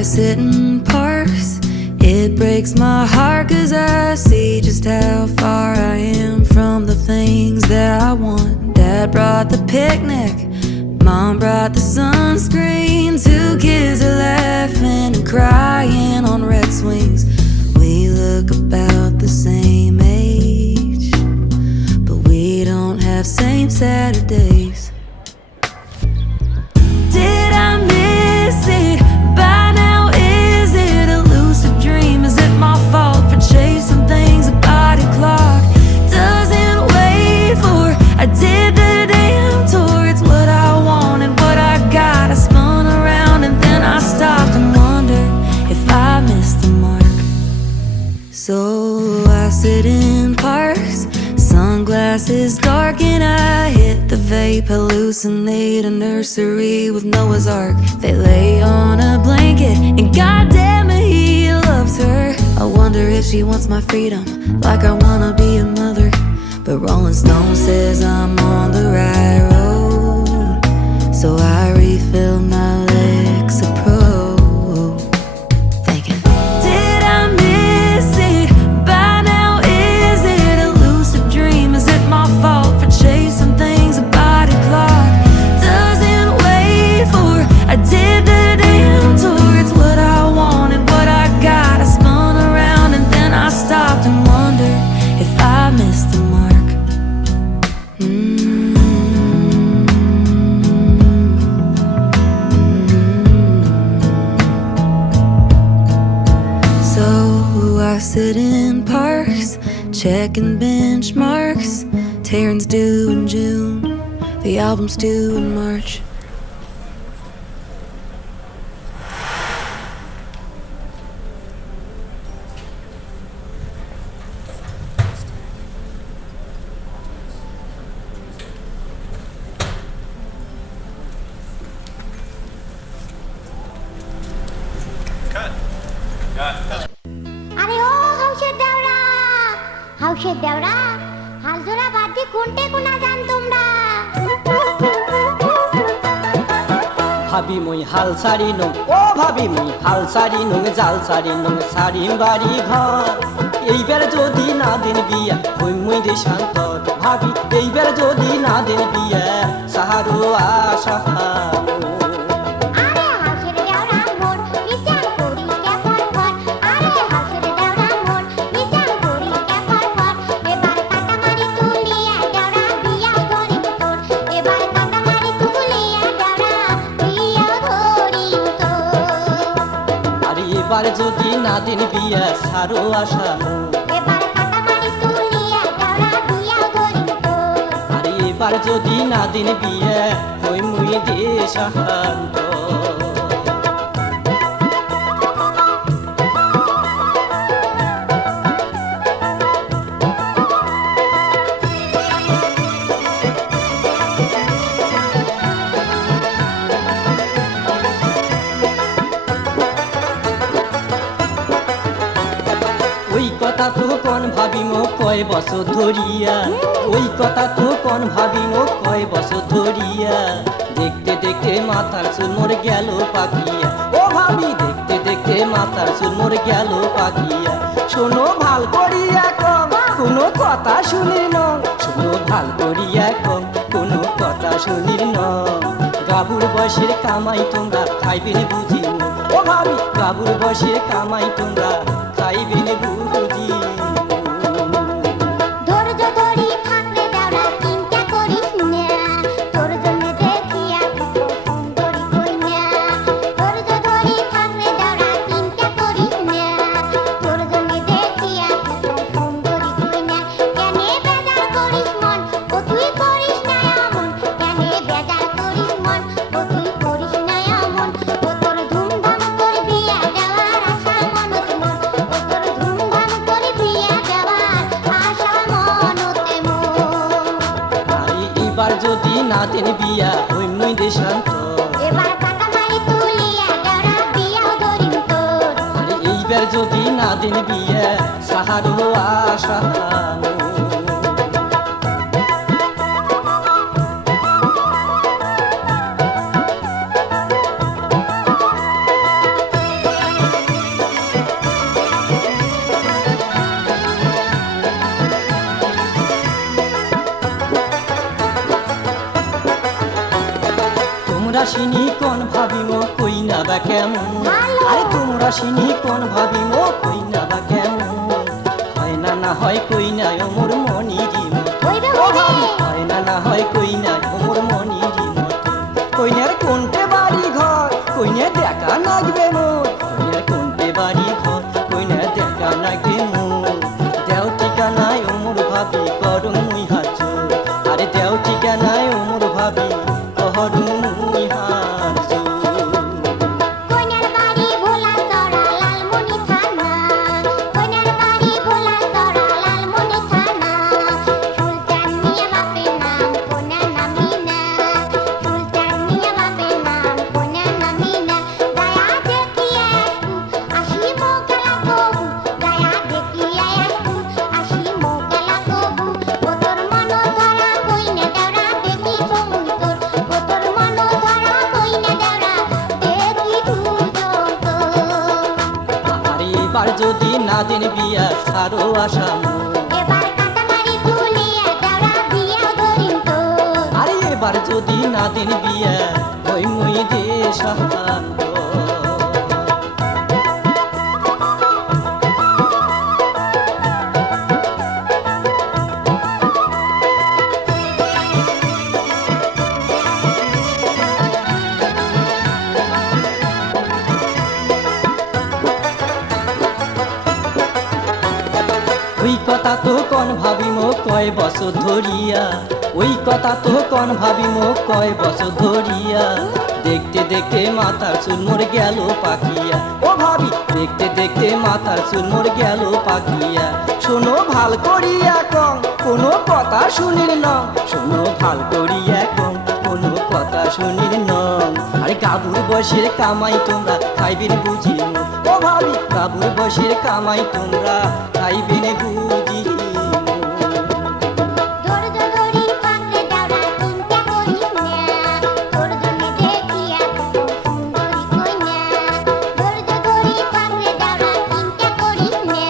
I sit in parks, it breaks my heart 'cause I see just how far I am from the things that I want. Dad brought the picnic, Mom brought the sunscreen. 2 kids are laughing and crying on red swings. We look about the same age, but we don't have same Saturdays. Did I miss it? By now, is it a lucid dream? Is it my fault for chasing things a body clock doesn't wait for? I did the damn tour, it's what I wanted, what I got. I spun around and then I stopped and wondered if I missed the mark. So I sit in parks, sunglasses dark, and I hit the vape, hallucinate a nursery with Noah's Ark. They lay on a blanket and goddamn it, he loves her. I wonder if she wants my freedom like I wanna be a mother. But Rolling Stone says I'm on the right road, so I refill my Lexapro, thinking, did I miss it? By now, is it a lucid dream? Is it my fault for chasing things a body clock doesn't wait for? I did the damn tour, it's what I wanted, what I got. I spun around and then I stopped and wondered if I missed the mark. So I sit in parks, checking benchmarks. Taryn's due in June, the album's due in March. আরে ও হাউসের দেওরা, হাউসের দেওরা, হাল ধরা বাদ দিয়ে কোনটে কোনা যান তোমরা? ভাবি মই হাল সারি নং, ও ভাবি মই হাল সারি নং, জাল সারি নং, সারি বাড়ি ঘর। এইবার যদি না দেন বিয়া হই মুই দেশান্তর। ভাবি এইবার যদি না দেন বিয়া সাহারু আশা এবার যদি না দিন বিয়া সারো আশা আরে এবার যদি না দিন বিয়া হই মুই দেশান্ত। কথা তো কোন ভাবি মো কয় বছর ধরিয়া, ওই কথা তো কোন ভাবি মো কয় বছর ধরিয়া। দেখতে দেখতে মাথার চুল মোর গেল পাকিয়া, ও ভাবি দেখতে দেখতে মাথার চুল মোর গেল পাকিয়া। শোনো ভাল করিয়া কম কোনো কথা শুনি ন, শোনো ভাল করিয়া কম কোনো কথা শুনি ন। গাবুর বয়সের কামাই তোমরা খাইবেন বুঝি, ও ভাবি গাবুর বয়সের কামাই তোমরা খাইবেন বুঝি। যদি না দেন বিয়া হই মুই দেশান্ত, এবার কাটা মারি তুলিয়া দেওরা বিয়াও ধরিম তোর। আরে এইবার যদি না দেন বিয়া সাহারো আশা শিনি কোন ভাবি মো কই না বা কেমন ভালো। আরে তোমরা শিনি কোন ভাবি মো কই না বা কেমন হয় না না হয় কই না ওমর মনিরি মতো হইবে ও হইবে ভাবি হয় না না হয় কই না ওমর মনিরি মতো কইনার কোনটে বাড়ি ঘর কইনে দেখা লাগবে মোর কইনার কোনটে বাড়ি ঘর কইনে দেখা লাগবে মোর দেও ঠিকানায় ওমর ভাবি করম মুই হাত আরে দেও ঠিকানায় ওমর ভাবি করম মুই হাত কইনার বাড়ি ভোলা চড়া লালমনি থানা কইনার বাড়ি ভোলা চড়া লালমনি থানা সুলতান মিয়া বাপের নাম কোনা নামিনা সুলতান মিয়া বাপের নাম কোনা নামিনা গায়া দেখিয়া আসি মোগলা কবু গায়া দেখিয়া আসি মোগলা কবু ও তোর মন ধরা কইনে দেওরা দেখি সমুই তোর ও তোর মন ধরা কইনে দেওরা দেখি দুজন তোর আরে এবার যদি না দিন বিয়া সারো আসাম এবার কাটামারি তুলিয়া দেওরা বিয়া ধরিন তোর আরে এবার যদি না দিন বিয়া ওই মুই দেশ ওই কথা তো কোন ভাবি মো কয় বছর ধরিয়া ওই কথা তো কোন ভাবি মো কয় বছর ধরিয়া দেখতে দেখতে মাথার চুল মোর গেল পাকিয়া ও ভাবি দেখতে দেখতে মাথার চুল মোর গেল পাকিয়া শোনো ভাল করিয়া কম কোনো কথা শুনির নং শোনো ভাল করিয়া কম কোনো কথা শুনির নং আরে কাবুর বসের কামাই তোমরা খাইবেন বুঝি মোর। ও ভাবি কাবুর বসের কামাই তোমরা খাইবেন বুঝি মোর। ধৈর্য ধরি পাকড়ে দেওরা চিন্তা করিস না তোর জন্য দেখিয়া কত সুন্দরী কইনা ধৈর্য ধরি পাকড়ে দেওরা চিন্তা করিস না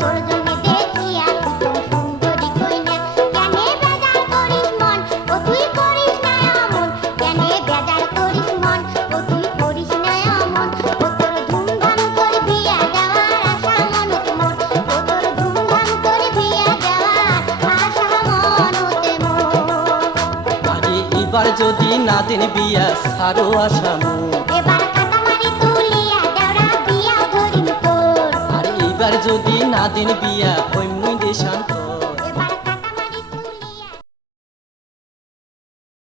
তোর জন্য দেখিয়া কত সুন্দরী কইনা কেনে বেজার করিস মন ও তুই করিস না অমন কেনে বেজার করিস মন ও তুই করিস না অমন ও তোর ধুমধাম করে বিয়া দেওয়ার আশা মনত মোর ও তোর ধুমধাম করে বিয়া দেওয়ার আশা মনতে মোর আরে এবার যদি না দিন বিয়া সারো আসাম এবার কাটামারি তুলিয়া দেওরা বিয়া ধরিন তোর আর এইবার যদি না দিন বিয়া ওই মুই দেশান্ত